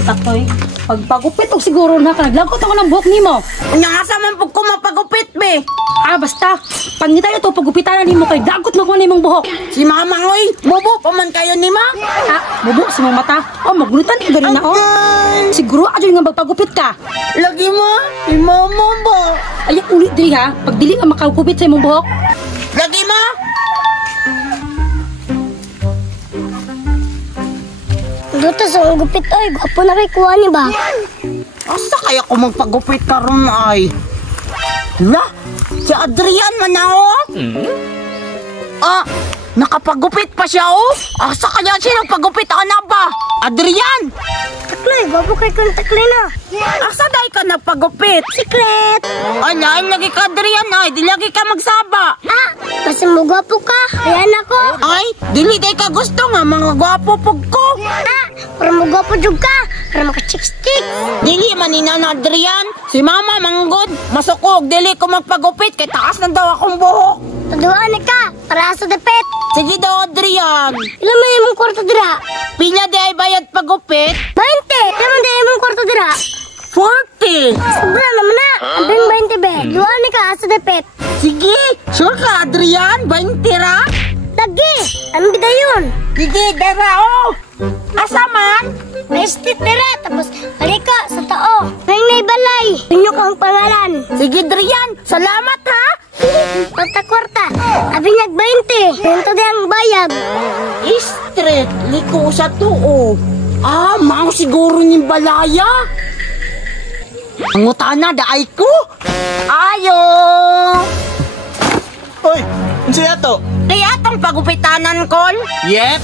Ay, Patoy. Pagpagupit o siguro na ka, naglagot ako ng buhok nimo. Nangasa man po ko mapagupit, be. Ah, basta. Pangita ito, pagupitan na nimo kay dagot na ko na imong buhok. Si Mama ngoy, bobo pa man kayo ni Ma. Ah, bubo sa mga mata. Oh, magulitan ka rin na, oh. Siguro, adyo nga magpagupit ka. Lagi mo, si Mama ba? Ay, ulit diri ha. Pagdili nga makagupit sa imong buhok. Lagi mo? Dito sa gupit ay, gwapo na kay kuha ni ba? Asa kaya ko magpagupit karon ay? Hala, si Adrian man na oh. Ah, nakapagupit pa siya oh. Asa kaya siya nagpagupit na ba? Adrian! Taklay, gwapo kay kong taklay na. Asa dahi ka nagpagupit? Sikret! Ay, lagi ka Adrian ay, di lagi ka magsaba. Ah, kasi mo gwapo ka. Ayan ako. Ay, dili dahi ka gusto nga mga gwapo pug ko. Ah, para mo gwapo jud ka. Para maka-chick-stick. Dili man ni Nana Adrian, si Mama manggod, masukog, dili ko magpagupit kay taas na daw akong buhok. Taduan ka, para sa dapit. Sige daw Adrian. Ilan mo yung kwarto dira? Pila di ay bayad pagupit? 20! Ilan mo yung kwarto dira? 40. Sobra naman na. Abing 20 be. Duan ka sa dapit. Sige, sure ka Adrian, 20 ra? Lagi! Ang bida yun? Sige, dara oh. Asa man? May street dira. Tapos halika sa tao. Nang naibalay. Pinyok ang pangalan. Sige Adrian, salamat ha. Kwarta-kwarta. Abing nag-20. Bento di ang bayad. Street, liko sa tuo. Ah, mao siguro ni balaya. Ang utana daay ko. Ayo. Oy, unsa yato? Di atong pagupitanan kol. Yep.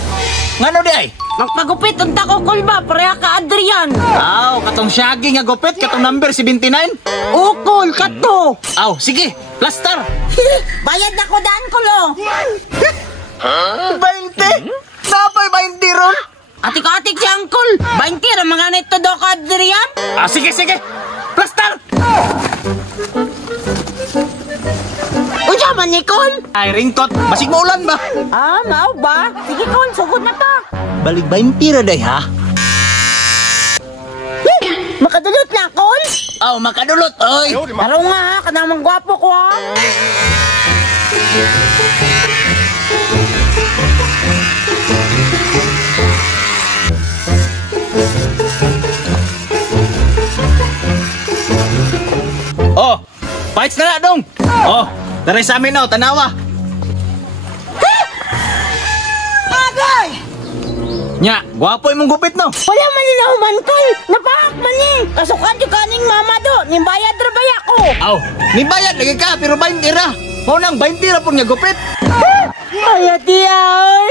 Ngano di ay? Magpagupit unta ko kol ba, pareha ka Adrian. Aw, katong syagi nga gupit, katong number 79. Ukol kato. Aw, sige, plaster. Bayad na ko daan kolo. 20? Napay 20 ron? Atik-atik si Uncle. 20 ra mga nito do ka Adrian. Ah, sige, sige. Plaster! Unsa man ni Kol? Ay, ringkot. Basig maulan ba? Ah, mao ba? Sige Kol, sugod na ta. Balik 20 ra day, ha? Makadulot na Kol. Aw, makadulot, oy. Araw nga ha, kanamang gwapo ko ha. Oh, fights na dong. Oh, dari sa amin no, tanawa. Agay! Nya, gwapo imong gupit no. Wala man nila human Kol. Napahak man ni. Kasukan yung kaning mama do. Nimbayad ra baya ko. Aw, ni bayad lagi ka pero 20 ra. Mo nang 20 ra pud nga gupit. Ay, atiyan.